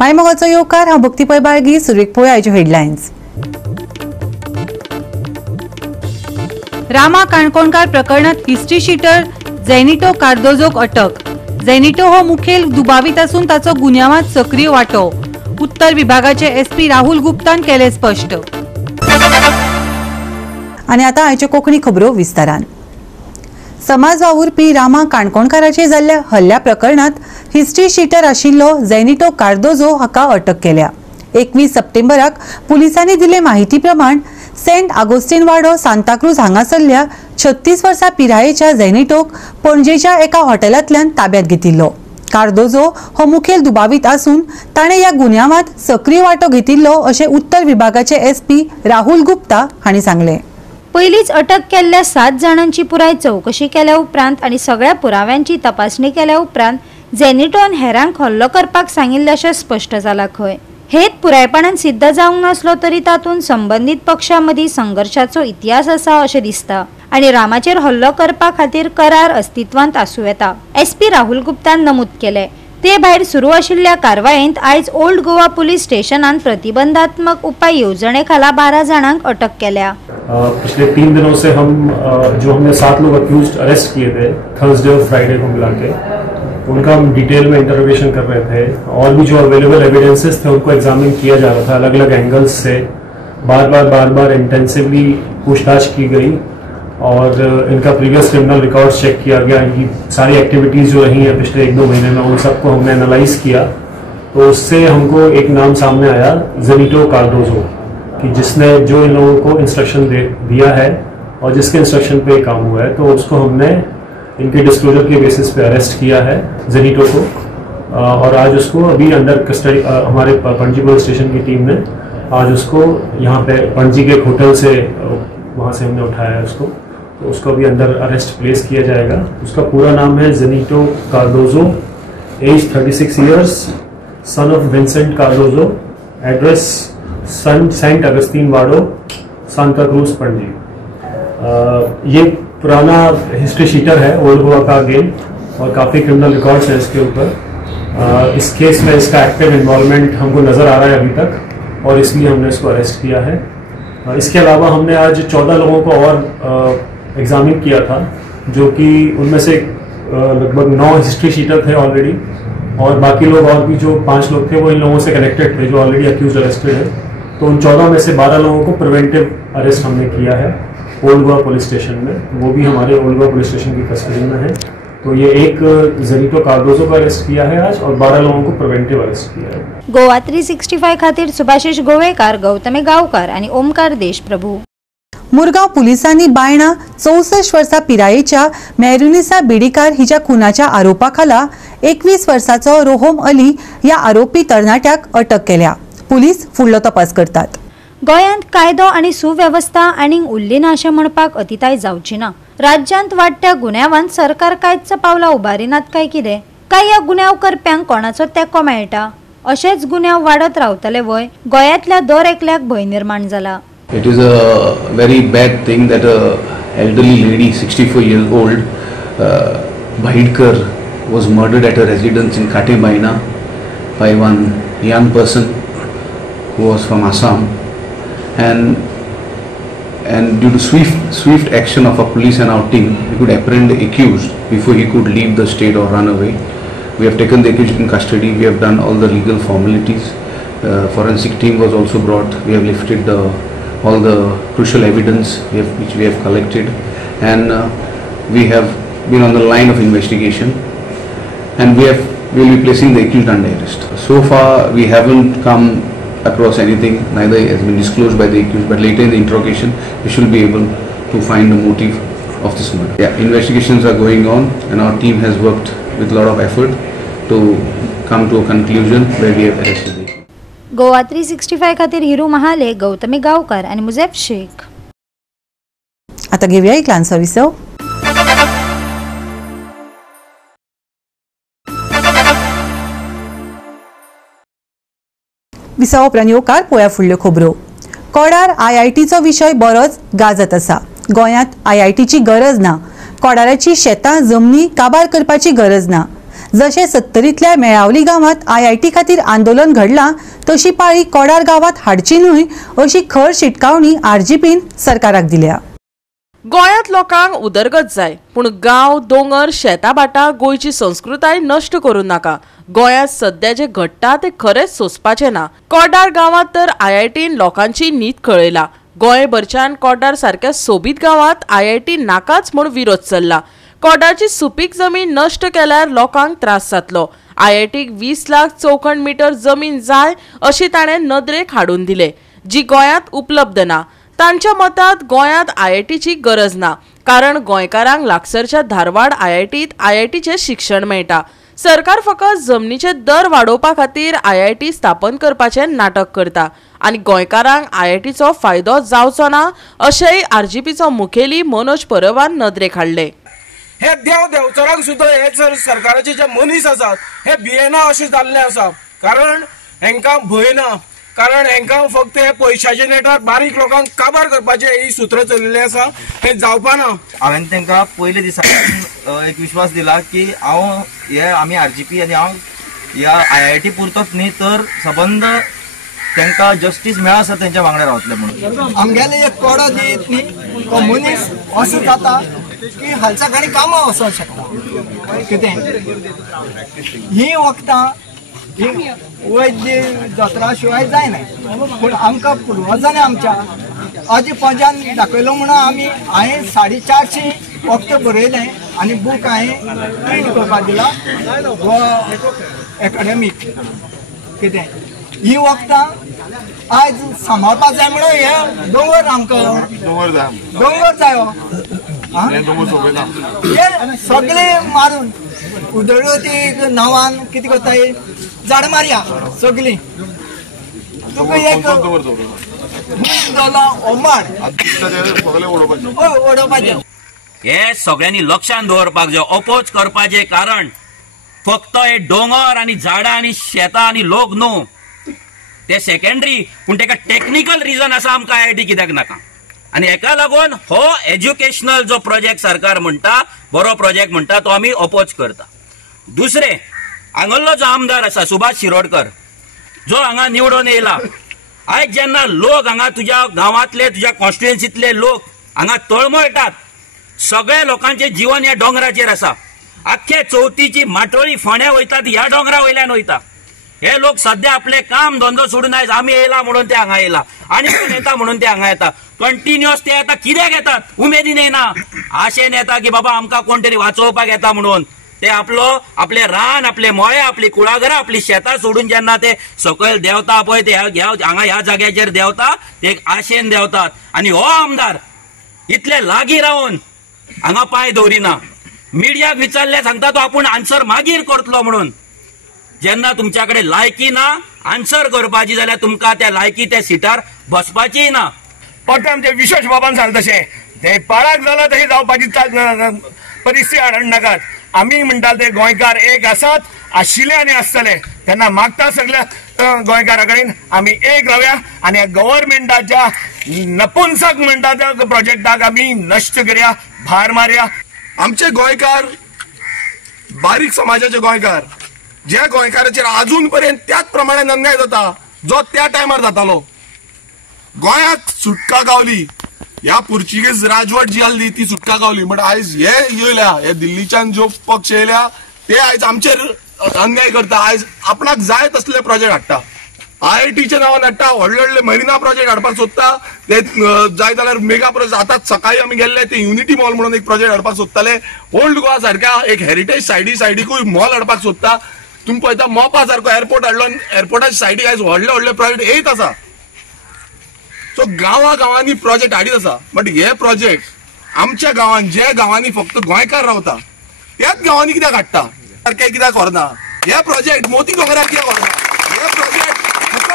मायमोगाचो येवकार हांव भक्तीपय बाळगी. सुरेख पळोवया आयच्यो हेडलायन्स. रामा काणकोणकार प्रकरणात हिस्ट्री शीटर झेनिटो कार्दोजोक अटक. झेनिटो हो मुखेल दुबावीत असून ताचो गुन्यांवांत सक्रीय वांटो. उत्तर विभागाचे एसपी राहुल गुप्तान केले स्पष्ट. आनी आतां आयच्यो कोंकणी खबरो विस्तारान. समाज वावुरपी रामा काणकोणकाराचेर जाल्ल्या हल्ल्या प्रकरणात हिस्ट्री शीटर आशिल्लो झेनिटो कार्दोजो हाका अटक केल्या. 21 सप्टेंबराक पुलिसांनी दिले माहिती प्रमाण सेंट आगोस्तीन वाडो सांताक्रूज हांगासरल्या 36 वर्सां पिरायेच्या झेनिटोक पणजेच्या एका हॉटेलांतल्यान ताब्यात घेतिल्लो. कार्दोजो हो मुखेल दुबावीत आसून ताणें ह्या गुन्यांवांत सक्रीय वांटो घेतिल्लो अशें उत्तर विभागाचे एसपी राहुल गुप्ता हांणी सांगलें. पयलींच अटक केल्ल्या 7 जाणांची पुराय चौकशी केल्या उपरांत आनी सगळ्या पुराव्यांची तपासणी केल्या उपरांत झेनिटोन हेरांक हल्लो करपाक सांगिल्ले अशें स्पश्ट जालां. खंय हेत पुरायपणान सिद्ध जावंक नासलो तरी तातूंत संबंधीत पक्षां मदीं संघर्शाचो इतिहास आसा अशें दिसता आनी रामाचेर हल्लो करपा खातीर करार अस्तित्वांत आसूं येता, एसपी राहुल गुप्तान नमूद केलें. ते भायर सुरू आशिल्ल्या कारवायेंत आयज ओल्ड गोवा पुलीस स्टेशनान प्रतिबंधात्मक उपाय येवजणे खाला 12 जाणांक अटक केल्या. पिछले 3 दिनों से हमने 7 लोग अक्यूज्ड अरेस्ट किए थे, थर्सडे और फ्राइडे को मिला के. उनका हम डिटेल में इंटरोगेशन कर रहे थे और भी जो अवेलेबल एविडेंसेस थे उनको एग्जामिन किया जा रहा था. अलग अलग एंगल्स से बार बार इंटेंसिवली पूछताछ की गई और इनका प्रीवियस क्रिमिनल रिकॉर्ड्स चेक किया गया. इनकी सारी एक्टिविटीज़ जो रही हैं पिछले 1-2 महीने में उन सबको हमने एनालाइज किया. तो उससे हमको एक नाम सामने आया, झेनिटो कार्दोजो, कि जिसने जो इन लोगों को इंस्ट्रक्शन दिया है और जिसके इंस्ट्रक्शन पे काम हुआ है. तो उसको हमने इनके डिस्क्लोजर के बेसिस पे अरेस्ट किया है झेनिटो को और आज उसको अभी अंडर कस्टडी हमारे पणजी पुलिस स्टेशन की टीम ने आज उसको यहाँ पे पणजी के एक होटल से वहाँ से हमने उठाया है उसको. तो उसको अभी अंदर अरेस्ट प्लेस किया जाएगा. उसका पूरा नाम है Zenito Cardozo, age 36 years, son of Vincent Cardozo, address saint Augustine Vaddo, Santacruz, Panaji. ये पुराना हिस्ट्री शीटर है ओल्ड गोवा का अगेन और काफ़ी क्रिमिनल रिकॉर्ड्स हैं इसके ऊपर. इस केस में इसका एक्टिव इन्वॉल्वमेंट हमको नज़र आ रहा है अभी तक और इसलिए हमने इसको अरेस्ट किया है. इसके अलावा हमने आज 14 लोगों को और एग्जामिन किया था, जो कि उनमें से लगभग 9 हिस्ट्री शीटर थे ऑलरेडी और बाकी लोग और भी जो 5 लोग थे वो इन लोगों से कनेक्टेड थे जो ऑलरेडी अक्यूज अरेस्टेड है. तो उन 14 में से 12 लोगों को प्रिवेंटिव अरेस्ट हमने किया है ओल्ड गोवा पुलिस स्टेशन में. वो भी हमारे ओल्ड गोवा पुलिस स्टेशन की कस्टडी में है. तो ये एक झेनिटो कार्दोजो को अरेस्ट किया है आज और 12 लोगों को प्रिवेंटिव अरेस्ट किया है. गोवा 365 खातीर सुभाशीष गोवेकार, गौतमी गांवकार आणि ओमकार देशप्रभू. मुरगांव पुलिसांनी बायणा 64 वर्सां पिरायेच्या मेरुनिसा बिडीकार हिच्या खुनाच्या आरोपाखाला 21 वर्साचो रोहोम अली ह्या आरोपी तरणाट्याक अटक केल्या. पुलीस फुडलो तपास करतात. गोंयांत कायदो आनी सुवेवस्था आनीक उरली ना अशें म्हणपाक अतिताय जावची ना. राज्यांत वाडट्या गुन्यांवांत सरकार कांयच पावलां उबारिनात काय कितें? काय ह्या गुन्यांव करप्यांक कोणाचो तेंको मेळटा? अशेच गुन्यांव वाडत रावतले वय गोंयांतल्या दर एकल्याक भंय निर्माण जाला. It is a very bad thing that a elderly lady, 64 years old, Bhidkar, was murdered at her residence in Katebaina by one young person who was from Assam, and due to swift action of our police and our team, we could apprehend the accused before he could leave the state or run away. We have taken the accused in custody. We have done all the legal formalities. Forensic team was also brought. We have lifted all the crucial evidence which we have collected, and we have been on the line of investigation, and we will be placing the accused under arrest. So far we haven't come across anything, neither has been disclosed by the accused, but later in the interrogation we should be able to find the motive of this murder. Yeah, investigations are going on and our team has worked with a lot of effort to come to a conclusion where we have arrested the. Goa 365 खातीर हिरू महाले, गौतमी गांवकार आणि मुजेफ शेख. आता घेऊया एक ल्हानसो विसव. विसव उपरांत येवकार पळोवया फुडल्यो खबरो. कोडार IITचो विशय बरोच गाजत आसा. गोंयांत IITची गरज ना. कोडाराची शेतां जमनी काबार करपाची गरज ना. जशे 70तल्या मेळावली गावात IIT खातीर आंदोलन घडलां तशी पाळी कोडार गावात हाडची न्हय अशी खर शिटकावणी RGPन सरकाराक दिल्या. गोंयांत लोकांक उदरगत जाय पूण गांव दोंगर शेतां बाटा गोंयची संस्कृताय नश्ट करूं नाका. गोंयांत सध्या जे घडटा ते खरेंच सोंसपाचें ना. कोड्डार गांवांत तर IITन लोकांची नीत कळयला. गोंयभरच्यान कोड्डार सारक्या सोबीत गांवांत IIT नाकाच म्हूण विरोध चल्ला. कोड्डारची सुपीक जमीन नश्ट केल्यार लोकांक त्रास जातलो. IITक 20 लाख चौखण मीटर जमीन जाय अशी ताणें नदरेक हाडून दिले, जी गोंयांत उपलब्ध ना. तांच्या मतांत गोंयांत IITची गरज ना, कारण गोंयकारांक लागसरच्या धारवाड IITत IITचें शिक्षण मेळटा. सरकार फकत जमनीचे दर वाडोवपा खातीर IIT स्थापन करपाचें नाटक करता आनी गोंयकारांक IITचो फायदो जावचो ना अशेंय RGPचो मुखेली मनोज परबान नदरेक हाडले. हे देवचरांक सुद्दां हे सरकाराचे जे मनीस आसात हे भियेना अशें जाल्ले आसा, कारण हेंकां भंय ना, कारण हेंकां फक्त हे पयशाचे नेटार बारीक लोकांक काबार करपाचे ही सूत्र चलिल्ली आसा. हे जावपा ना. हांवें तांकां पयले दिसा एक विश्वास दिला की आमी RGP आनी हांव ह्या IIT पुरतोच न्ही तर सबंद तांकां जस्टीस मेळ्ळा आसा तेंच्या वांगडा रावतले म्हणून. आमगेले एक कोडो दीत न्ही तो मनीस असो जाता की हालचा गाडी कामां वचोंक शकता. कितें ही वखदां वैद्य जत्रा शिवाय जायना, पूण आमकां पुर्वजांनी आमच्या आजी पंजान दाखयलो म्हणून हांवें 450 वखदां बरयलें आनी बूक हांवें प्रिंट करपाक दिला एकाडेमीक. कितें ही वखदां आयज सांबाळपाक जाय म्हणून हे दोंगर आमकां दोंगर जायो सगळे मारून उदरगतीक नांवान कितें करता झाड मारया सगळीं. तुका एक उडोवपाचें हे सगळ्यांनी लक्षांत दवरपाक जाय. अपोज करपाचें कारण फक्त हे डोंगर आनी झाडां आनी शेतां आनी लोक न्हू, ते सेकंडरी, पूण ताका टेक्निकल रिजन आसा आमकां IIT कित्याक नाका. आनी हेका लागून हो एज्युकेशनल जो प्रोजेक्ट सरकार म्हणटा बरो प्रोजेक्ट म्हणटा तो आमी अपोज करता. दुसरे हांगलो जो आमदार आसा सुभाष शिरोडकर जो हांगा निवडून येयला, आयज जेन्ना लोक हांगा तुज्या गांवांतले तुज्या कॉन्स्टिट्युएन्सींतले लोक हांगा तळमळटात, सगळे लोकांचे जीवन ह्या डोंगराचेर आसा. आख्खे चवथीची माटोळी फोंड्या वयतात ह्या डोंगरा वयल्यान वयता. हे लोक सध्या आपले काम धंदो सोडून आयज आमी येयला म्हणून ते हांगा येयला आनी कोण येता म्हणून ते हांगा येता. कंटिन्युअस ते येता कित्याक येतात? उमेदीन येना, आशेन येता की बाबा आमकां कोण तरी वाचोवपाक येता म्हणून. ते आपले रान, आपले मोळे, आपली कुळागरां, आपली शेतां सोडून जेन्ना ते सकयल देंवता पळय ते हांगा ह्या जाग्याचेर देंवता ते आशेन देंवतात. आनी हो आमदार इतले लागीं रावन हांगा पांय दवरिना. मिडियाक विचारले सांगता तो आपूण आन्सर मागीर करतलो म्हणून. जेन्ना तुमच्या कडेन लायकी ना आन्सर करपाची जाल्यार तुमकां त्या लायकी त्या सिटार बसपाची ना. फक्त आमचे विशेष बाबान सांगता तशें ते पाळाक जाला तशी जावपाची परिस्थिती हाडून नाकात. आमी म्हणटा ते गोंयकार एक आसात, आशिल्ले आनी आसतले. तेन्ना मागता सगळ्या गोंयकारा कडेन आमी एक रावया आनी गव्हर्मेंटाच्या नपुंसक म्हणटा त्या प्रोजेक्टाक आमी नश्ट करया, भार मारया. आमचे गोंयकार बारीक समाजाचे गोंयकार ज्या गोंयकाराचेर अजून पर्यंत त्याच प्रमाणे अन्याय जाता जो त्या टायमार जातालो. गोंयाक सुटका गावली, ह्या पुर्तुगेज राजवट जी आसली ती सुटका गावली, बट आयज हे येयल्या, हे दिल्लीच्यान जो पक्ष येयल्या ते आयज आमचेर अन्याय करता. आयज आपणाक जाय तसले प्रोजेक्ट हाडटा, IITच्या नांवान हाडटा, व्हडले व्हडले मरिना प्रोजेक्ट हाडपाक सोदता. ते जाय जाल्यार मेगा प्रोजेक्ट आतांच सकाळी आमी गेल्ले ते युनिटी मॉल म्हणून एक प्रोजेक्ट हाडपाक सोदताले. ओल्ड गोवा सारख्या एक हेरिटेज सायडीकूय मॉल हाडपाक सोदता. तुम्ही पळयता मोपा सारको एअरपोर्ट हाडलो, एअरपोर्टाच्या सायडीक आयज व्हडले व्हडले प्रोजेक्ट येत आसा. सो गांवांनी प्रोजेक्ट हाडीत आसा, बट हे प्रोजेक्ट आमच्या गांवांत जे गांवांनी फक्त गोंयकार रावता त्याच गांवांनी कित्याक हाडटा? सारके कित्याक व्हरना? हे प्रोजेक्ट मोती दोंगराक कित्याक व्हरना? हे प्रोजेक्ट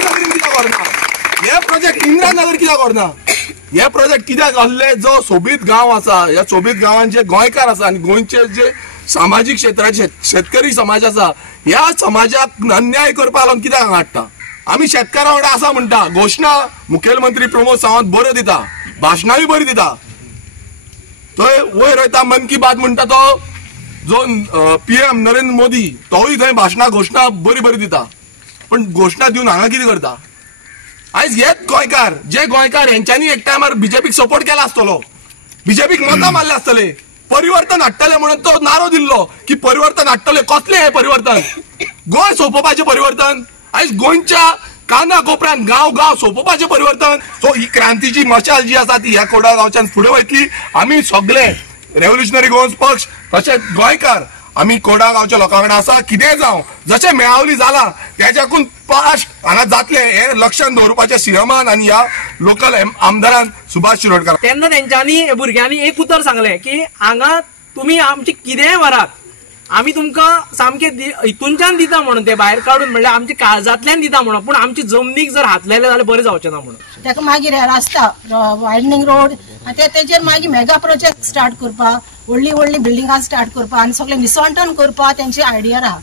नगरीन कित्याक व्हरना? हे प्रोजेक्ट इंदिरानगर कित्याक व्हरना? हे प्रोजेक्ट कित्याक असले जो सोबीत गांव आसा, ह्या सोबीत गांवांचे गोंयकार आसा आनी गोंयचे जे सामाजीक क्षेत्राचे शेतकरी समाज आसा ह्या समाजाक अन्याय करपाक लागून कित्याक हांगा हाडटा? आमी शेतकारां वांगडा आसा म्हणटा, घोशणा मुखेलमंत्री प्रमोद सावंत बऱ्यो दिता, भाशणांय बरी दिता. थंय वयर वयता मन की बात म्हणटा तो जो PM नरेंद्र मोदी तोय थंय भाशणां घोशणा बरी बरी दिता, पण घोशणा दिवन हांगा कितें करता? आयज हेच गोंयकार जे गोंयकार हेंच्यांनी एक टायमार बीजेपीक सपोर्ट केला आसतलो, बीजेपीक मतां मारले आसतले, परिवर्तन हाडटले म्हणून तो नारो दिल्लो की परिवर्तन हाडटले. कसले हे परिवर्तन? गोंय सोंपोवपाचें परिवर्तन? आयज गोंयच्या काना कोपऱ्यान गांव गांव सोंपोवपाचें परिवर्तन? सो ही क्रांतीची मशाल जी आसा ती ह्या कोडा गांवच्यान फुडें वयतली. आमी सगळे रेव्होल्युशनरी गोवन्स पक्ष तशेंच गोंयकार आमी कोडा गांवच्या लोकां कडेन आसा. कितेंय जावं जशें मेळावली जाला त्याच्याकून फास्ट हांगा जातले हे लक्षांत दवरपाचे सीएमान आनी ह्या लोकल आमदारान सुभाष शिरोडकर. तेन्ना तेंच्यांनी भुरग्यांनी एक उतर सांगलें की हांगा तुमी आमचे कितेंय व्हरात, आमी तुमकां सामके हितूनच्यान दिता म्हणून, ते भायर काडून म्हणल्यार आमच्या काळजांतल्यान दिता म्हणून, पूण आमची जमनीक जर हात लायले जाल्यार बरें जावचें ना म्हणून. ताका मागीर रस्ता वायडनींग रोड तेजेर मागीर मेगा प्रोजेक्ट स्टार्ट करपाक, व्हडली व्हडली बिल्डिंगां स्टार्ट करपाक आनी सगळें निसवटन करपाक तेंची आयडिया आहा.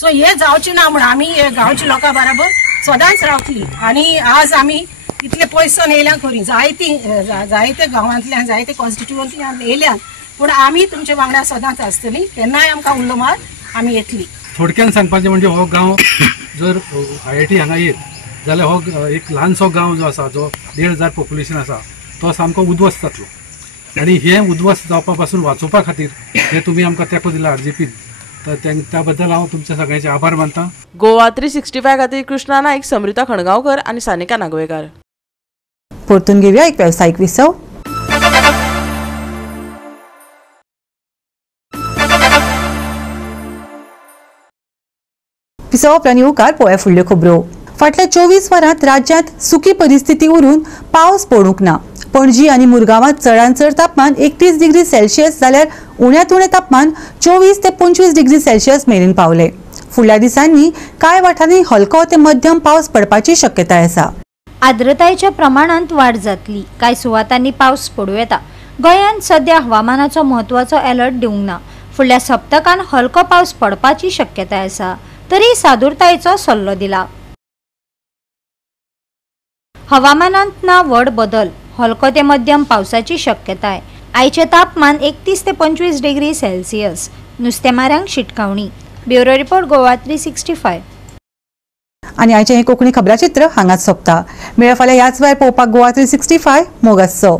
सो हे जावचें ना म्हणून आमी हे गांवच्या लोकां बरोबर सदांच रावतली. आनी आज आमी इतले पयसून येयल्या खरी, जायते गांवांतल्यान जायते कॉन्स्टिट्युएंसींतल्यान येयल्यान, पूण आमी तुमच्या वांगडा सदांच आसतली. केन्नाय आमकां उल्लो मार आमी येतली. थोडक्यान सांगपाचें म्हणजे हो गांव जर IIT हांगा येत जाल्यार हो एक ल्हानसो गांव जो आसा, जो 1,500 पॉप्युलेशन आसा, तो सामको उद्वस्त जातलो. आनी हे उद्वस्त जावपा पासून वाचोवपा खातीर हे तुमी आमकां तेंको दिला RGPन, तर त्या बद्दल हांव तुमच्या सगळ्यांचे आभार मानतां. गोवा 365 खातीर कृष्णा नाईक, समृता खणगांवकर आनी सानिका नागवेकर. परतून घेऊया एक व्यावसायिक विसव. विसव आपल्या उपकार पळोवया फुडल्यो खबरो. फाटल्या 24 वरांत राज्यांत सुकी परिस्थिती उरून पावस पडूंक ना. पणजी आनी मुरगांवांत चडांत चड तापमान 31 डिग्री सेल्सियस जाल्यार उण्यांत उणें तापमान 24 ते 25 डिग्री सेल्सियस मेरेन पावले. फुडल्या दिसांनी कांय वाठारांनी हलको ते मध्यम पावस पडपाची शक्यताय आसा. आर्द्रतायेच्या प्रमाणांत वाड जातली. कांय सुवातांनी पावस पडूं येता. गोंयांत सध्या हवामानाचो म्हत्वाचो अलर्ट दिवंक ना. फुडल्या सप्तकांत हलको पावस पडपाची शक्यताय आसा, तरी सादूरतायेचो सल्लो दिला. हवामानांत ना व्हड बदल, हलको ते मध्यम पावसाची शक्यताय. आयचे तापमान 31 ते 25 डिग्री सेल्सियस. नुस्तेमारांक शिटकावणी. Bureau report Goa 365. आनी आयचे हे कोंकणी खबराचित्र हांगाच सोंपता. मेळ्या फाल्यां ह्याच वेळार पळोवपाक गोवा 365 मोगाचो.